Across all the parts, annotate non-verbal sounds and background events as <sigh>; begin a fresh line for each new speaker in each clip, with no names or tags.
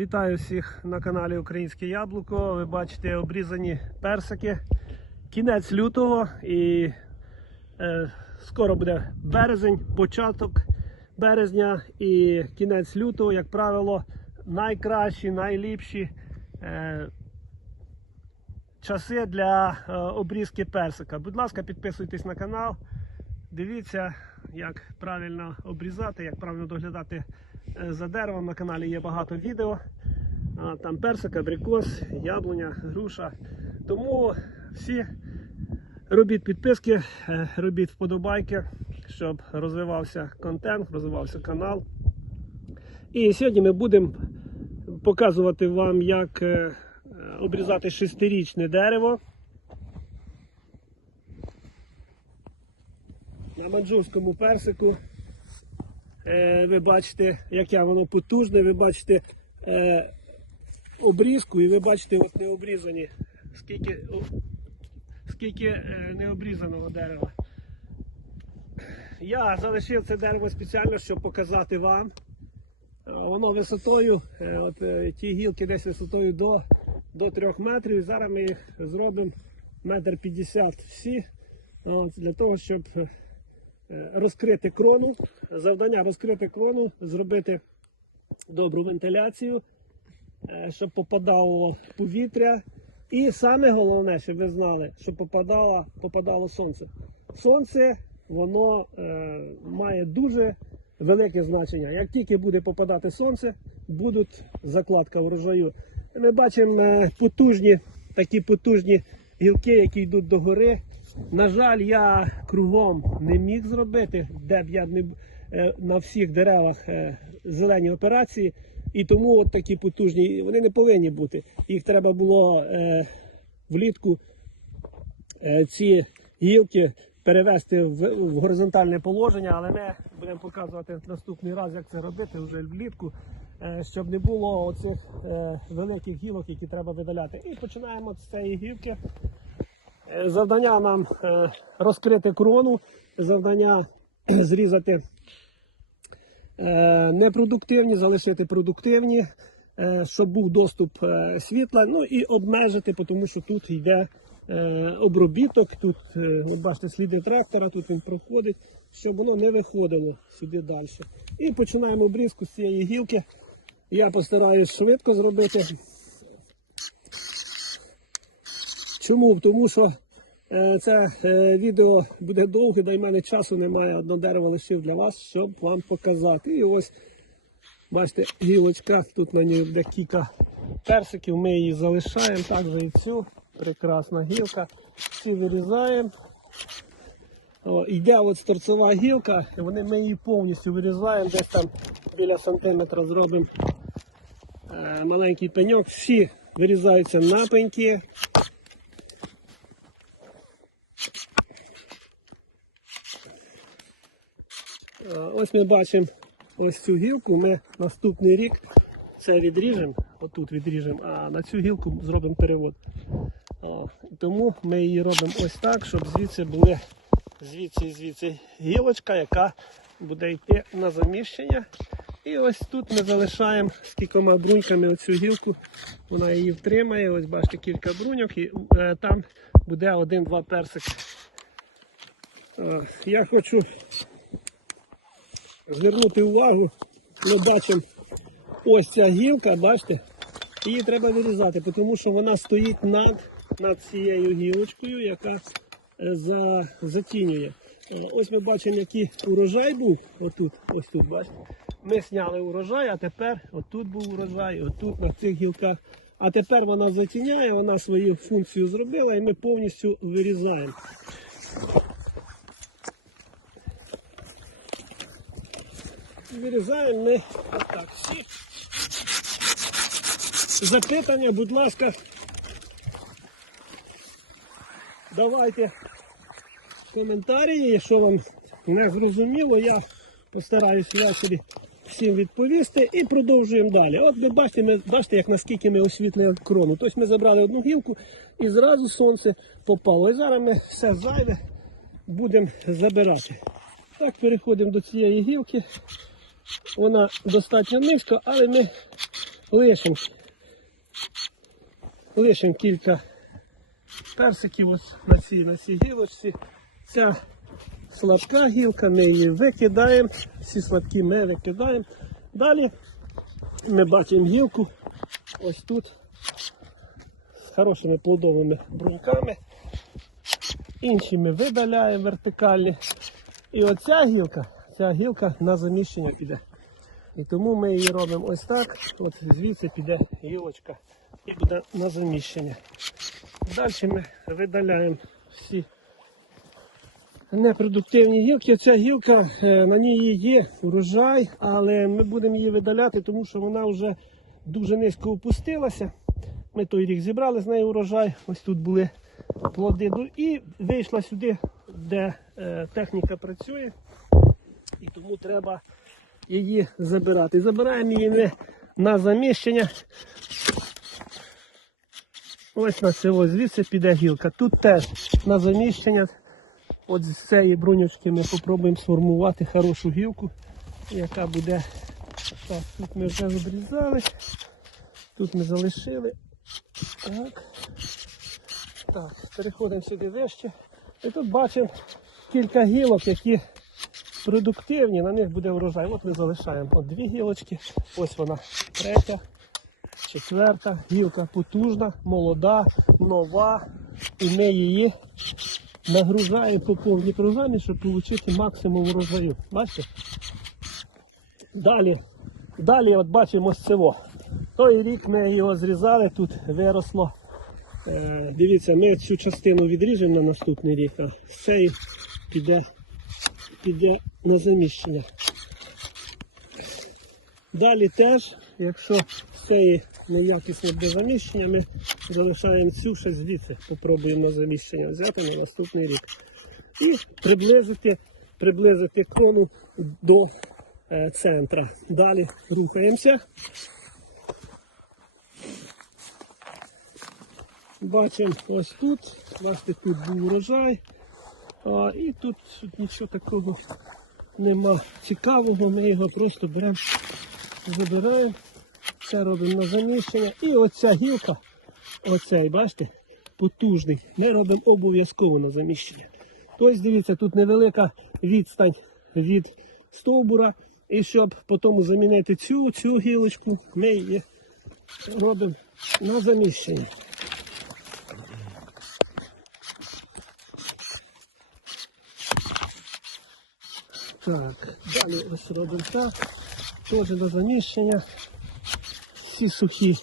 Вітаю всіх на каналі Українське Яблуко. Ви бачите обрізані персики. Кінець лютого і е, скоро буде березень, початок березня і кінець лютого, як правило, найкращі, найліпші е, часи для е, обрізки персика. Будь ласка, підписуйтесь на канал. Дивіться, як правильно обрізати, як правильно доглядати е, за деревом. На каналі є багато відео. Там персик, абрикос, яблуня, груша. Тому всі робіть підписки, е, робіть вподобайки, щоб розвивався контент, розвивався канал. І сьогодні ми будемо показувати вам, як е, обрізати шестирічне дерево. На манджурському персику. Е, ви бачите, яке воно потужне, ви бачите е, обрізку і ви бачите от необрізані, скільки, скільки е, необрізаного дерева. Я залишив це дерево спеціально, щоб показати вам. Воно висотою, от ті гілки десь висотою до, до 3 метрів. І зараз ми їх зробимо метр п'ятдесят всі. От, для того, щоб розкрити крону. Завдання розкрити крону, зробити добру вентиляцію, е, щоб попадало повітря. І саме головне, щоб ви знали, щоб попадало, попадало сонце. Сонце воно е, має дуже велике значення. Як тільки буде попадати сонце, будуть закладка врожаю. Ми бачимо е, потужні, такі потужні гілки, які йдуть до гори. На жаль, я кругом не міг зробити, де б я не е, на всіх деревах е, зелені операції. І тому от такі потужні, вони не повинні бути. Їх треба було е, влітку е, ці гілки перевести в, в горизонтальне положення, але ми будемо показувати наступний раз, як це робити вже влітку, е, щоб не було оцих е, великих гілок, які треба видаляти. І починаємо з цієї гілки. Е, Завдання нам е, розкрити крону, завдання <clears throat> зрізати е, непродуктивні, залишити продуктивні, щоб був доступ світла, ну і обмежити, тому що тут йде обробіток, тут е, ви бачите сліди трактора, тут він проходить, щоб воно не виходило сюди далі. І починаємо обрізку з цієї гілки. Я постараюсь швидко зробити. Чому? Тому що е, це е, відео буде довге, да в мене часу немає. Одне дерево лишив для вас, щоб вам показати. І ось, бачите, гілочка, тут на ній буде кілька персиків, ми її залишаємо. Також і цю прекрасна гілка. Ці вирізаємо. О, йде от торцова гілка, вони, ми її повністю вирізаємо, десь там біля сантиметра зробимо е, маленький пеньок. Всі вирізаються на пеньки. Е, Ось ми бачимо ось цю гілку. Ми наступний рік це відріжемо, отут відріжемо, а на цю гілку зробимо перевод. О, тому ми її робимо ось так, щоб звідси були звідси і звідси гілочка, яка буде йти на заміщення. І ось тут ми залишаємо з кількома бруньками оцю гілку. Вона її втримає. Ось бачите кілька бруньок, і е, там буде один-два персики. Я хочу звернути увагу глядачам. Ось ця гілка, бачите, її треба вирізати, тому що вона стоїть над, над цією гілочкою, яка е, за, затінює. Е, Ось ми бачимо, який урожай був. Отут, ось тут, бачите. Ми зняли урожай, а тепер отут був урожай, отут на цих гілках. А тепер вона затіняє, вона свою функцію зробила і ми повністю вирізаємо. Вирізаємо ми отак всі. Запитання, будь ласка, давайте коментарі, якщо вам не зрозуміло, я постараюсь ввечері всім відповісти і продовжуємо далі. От ви бачите, ми, бачите, як наскільки ми освітлюємо крону. Тобто ми забрали одну гілку і зразу сонце попало. І зараз ми все зайве будемо забирати. Так, переходимо до цієї гілки. Вона достатньо низько, але ми лишимо, лишимо кілька персиків ось на цій, на цій гілочці. Ця слабка гілка, ми її викидаємо, всі слабкі ми викидаємо. Далі ми бачимо гілку ось тут з хорошими плодовими бруньками. Інші ми видаляємо вертикальні. І оця гілка, ця гілка на заміщення піде. І тому ми її робимо ось так. От звідси піде гілочка і буде на заміщення. Далі ми видаляємо всі непродуктивні гілки. Ця гілка, е, на ній є урожай, але ми будемо її видаляти, тому що вона вже дуже низько опустилася. Ми той рік зібрали з неї урожай. Ось тут були плоди. Ну, І вийшла сюди, де е, техніка працює. І тому треба її забирати. Забираємо її не на заміщення. Ось на це звідси піде гілка. Тут теж на заміщення. От з цієї бруньочки ми спробуємо сформувати хорошу гілку, яка буде. Так, тут ми вже обрізали, тут ми залишили. Так. Так, переходимо сюди вище. І тут бачимо кілька гілок, які продуктивні, на них буде врожай. От ми залишаємо от дві гілочки, ось вона третя, четверта, гілка потужна, молода, нова. І ми її нагружаємо по повній програмі, щоб отримати максимум врожаю. Бачите? Далі, далі от бачимо цього. Той рік ми його зрізали, тут виросло. Е, дивіться, ми цю частину відріжемо на наступний рік, а цієї піде, піде на заміщення. Далі теж, якщо цієї неякісне буде заміщення, ми залишаємо цю ще звідси, попробуємо на заміщення взяти на наступний рік. І приблизити, приблизити крону до е, центра. Далі рухаємося. Бачимо ось тут, бачите, тут був урожай, а, і тут нічого такого нема цікавого, ми його просто беремо, забираємо, це робимо на заміщення. І оця гілка, оцей, бачите, потужний, ми робимо обов'язково на заміщення. Тобто, дивіться, тут невелика відстань від стовбура, і щоб потім замінити цю, цю гілочку, ми її робимо на заміщення. Так, далі ось робимо так. Теж до заміщення. Всі сухі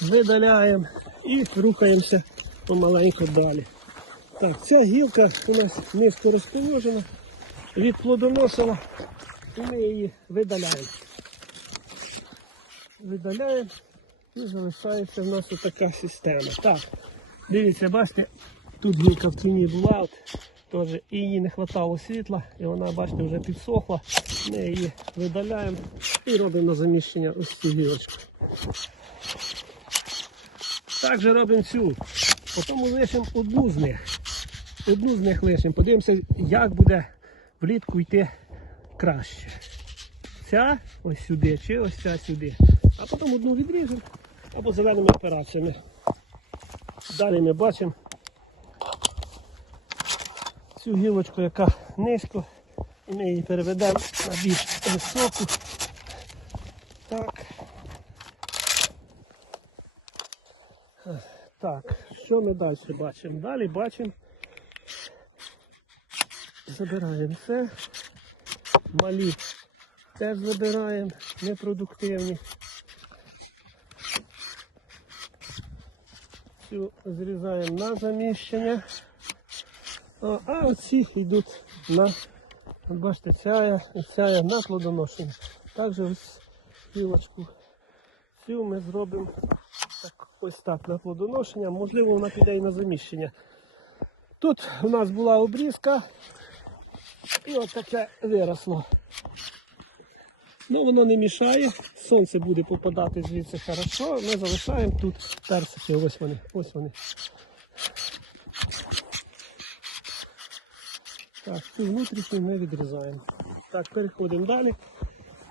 видаляємо і рухаємося помаленьку далі. Так, ця гілка у нас низько розположена, відплодоносила, і ми її видаляємо. Видаляємо і залишається в нас така система. Так, дивіться, бачите, тут гілка в тіні була. Теж і їй не вистачало світла, і вона, бачите, вже підсохла. Ми її видаляємо і робимо на заміщення ось цю гілочку. Також робимо цю. Потім лишимо одну з них. Одну з них лишимо. Подивимося, як буде влітку йти краще. Ця ось сюди, чи ось ця сюди. А потім одну відріжемо або зеленими операціями. Далі ми бачимо цю гілочку, яка низько, і ми її переведемо на більш високу. Так. Так, що ми далі бачимо? Далі бачимо. Забираємо це. Малі теж забираємо, непродуктивні. Цю зрізаємо на заміщення. А оці йдуть на, бачите, ця, ця на плодоношення. Також ось гілочку цю ми зробимо так, ось так на плодоношення, можливо вона піде і на заміщення. Тут у нас була обрізка і от таке виросло. Ну воно не мішає, сонце буде попадати звідси хорошо, ми залишаємо тут персики, ось вони, ось вони. Так, цю внутрішню ми відрізаємо. Так, переходимо далі.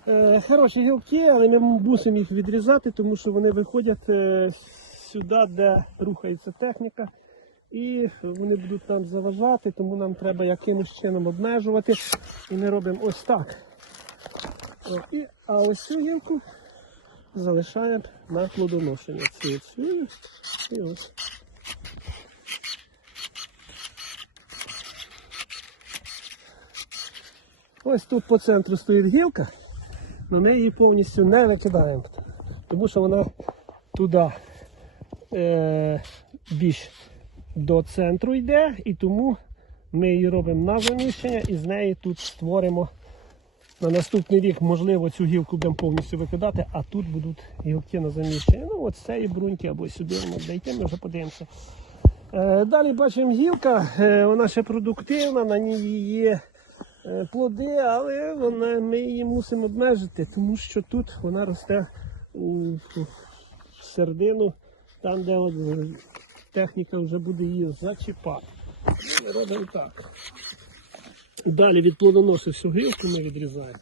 Е, хороші гілки, але ми мусимо їх відрізати, тому що вони виходять е, сюди, де рухається техніка. І вони будуть там заважати, тому нам треба якимось чином обмежувати. І ми робимо ось так. О, і, а ось цю гілку залишаємо на плодоношення. Ці цвіли і ось. Ось тут по центру стоїть гілка, ми її повністю не викидаємо, тому що вона туди е, більш до центру йде, і тому ми її робимо на заміщення і з неї тут створимо на наступний рік, можливо, цю гілку будемо повністю викидати, а тут будуть гілки на заміщення. Ну, от цієї бруньки або сюди буде ми вже подивимося. Е, Далі бачимо гілка, е, вона ще продуктивна, на ній є плоди, але вона, ми її мусимо обмежити, тому що тут вона росте у середину, там, де от е, техніка вже буде її зачіпати. Ми робимо так. Далі від плодоноси всю гілку ми відрізаємо.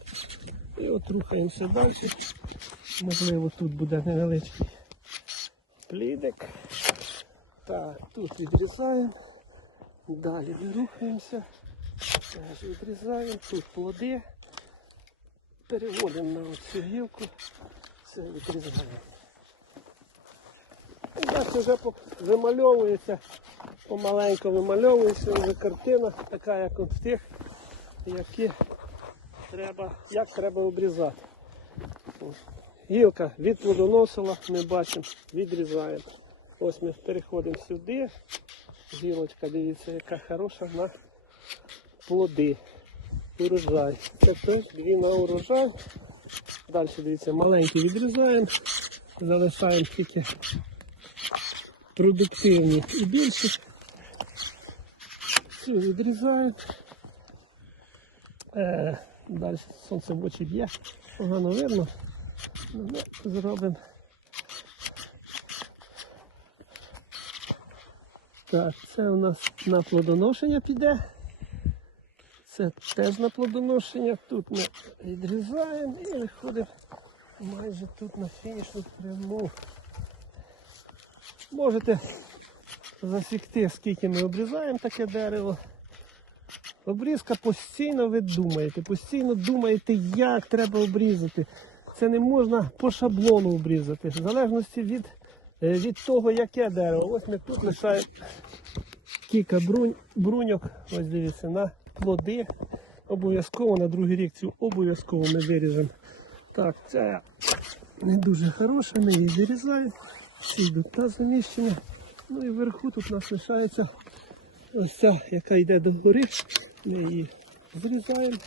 І от рухаємося далі. Можливо, тут буде невеличкий плідик. Так, тут відрізаємо. Далі ми рухаємося. Теж відрізаємо. Тут плоди. Переводимо на цю гілку. Все відрізаємо. Бачите, вже вимальовується, помаленько вимальовується вже картина, така як от тих, які треба, як треба обрізати. Ось. Гілка відплодоносила, ми бачимо, відрізаємо. Ось ми переходимо сюди. Гілочка, дивіться, яка хороша на плоди. Урожай. Це теж дві на урожай. Далі дивіться, маленькі відрізаємо, залишаємо тільки продуктивні і більші. Все відрізаємо. Е, далі сонце в очі б'є, погано видно. Ну, Ми зробимо. Так, це у нас на плодоношення піде. Це теж на плодоношення. Тут ми відрізаємо і виходимо майже тут на фінішну пряму. Можете засікти, скільки ми обрізаємо таке дерево. Обрізка постійно ви думаєте, постійно думаєте, як треба обрізати. Це не можна по шаблону обрізати, в залежності від, е, від того, яке дерево. Ось ми тут лишаємо кілька брунь, бруньок, ось дивіться, на плоди. Обов'язково на другий рік цю обов'язково ми виріжемо. Так, це не дуже хороша, ми її вирізаємо. Всі йдуть на заміщення. Ну і вверху тут у нас лишається ось ця, яка йде до гори. Ми її зрізаємо.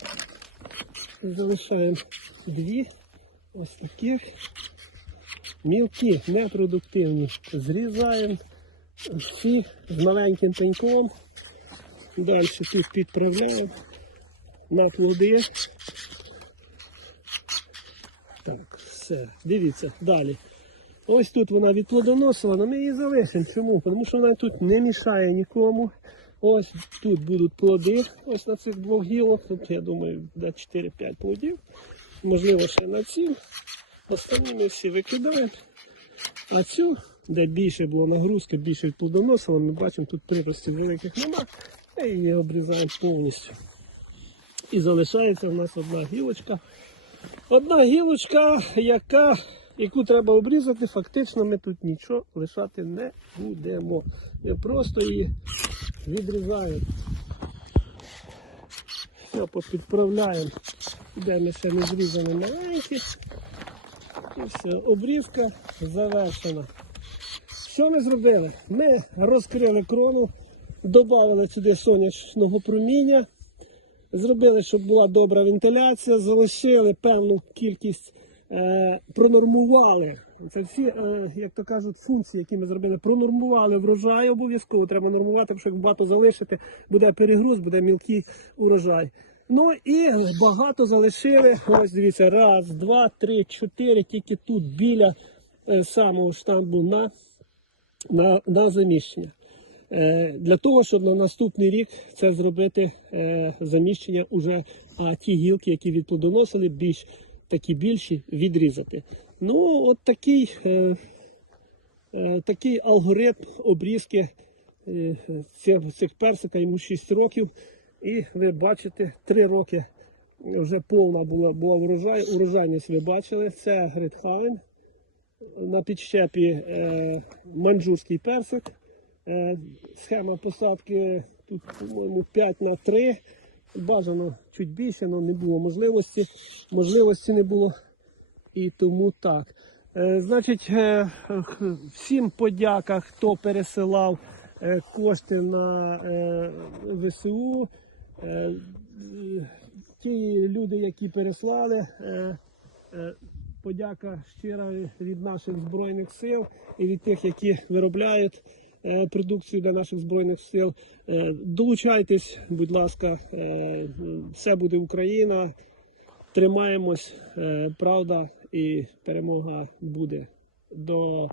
Залишаємо дві ось таких. Мілкі, непродуктивні. Зрізаємо всі з маленьким пеньком. Далі тут підправляємо на плоди. Так, все. Дивіться, далі. Ось тут вона відплодоносила, але ми її залишимо. Чому? Тому що вона тут не мішає нікому. Ось тут будуть плоди, ось на цих двох гілок. Тут, я думаю, 4-5 плодів. Можливо, ще на цій. Останні ми всі викидаємо. А цю, де більше було нагрузки, більше відплодоносила, ми бачимо, тут приростів великих нема. Ми її обрізаємо повністю. І залишається в нас одна гілочка. Одна гілочка, яка, яку треба обрізати, фактично ми тут нічого лишати не будемо. Ми просто її відрізаємо. Все, попідправляємо. Де ми ще не зрізані маленькі. І все, обрізка завершена. Що ми зробили? Ми розкрили крону, додали сюди сонячного проміння. Зробили, щоб була добра вентиляція, залишили певну кількість, е, пронормували. Це всі, е, як то кажуть, функції, які ми зробили, пронормували врожай, обов'язково треба нормувати, тому що як багато залишити, буде перегруз, буде мілкий урожай. Ну і багато залишили. Ось дивіться, раз, два, три, чотири, тільки тут біля е, самого штамбу на, на, на заміщення. Е, Для того, щоб на наступний рік це зробити е, заміщення уже, а ті гілки, які відплодоносили, більш такі більші відрізати. Ну, от такий, е, такий алгоритм обрізки цих, персика, йому 6 років. І ви бачите, 3 роки вже повна була, була врожай, урожайність ви бачили. Це Гритхайн. На підщепі манджурський персик. Е, схема посадки тут, по-моєму, 5 на 3. Бажано чуть більше, але не було можливості. Можливості не було. І тому так. Е, значить, е, всім подяка, хто пересилав кошти на ВСУ. Ті люди, які переслали, подяка щира від наших збройних сил і від тих, які виробляють продукцію для наших збройних сил. Е, Долучайтесь, будь ласка, е, все буде Україна. Тримаємось, е, правда, і перемога буде. До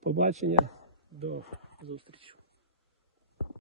побачення, до зустрічі.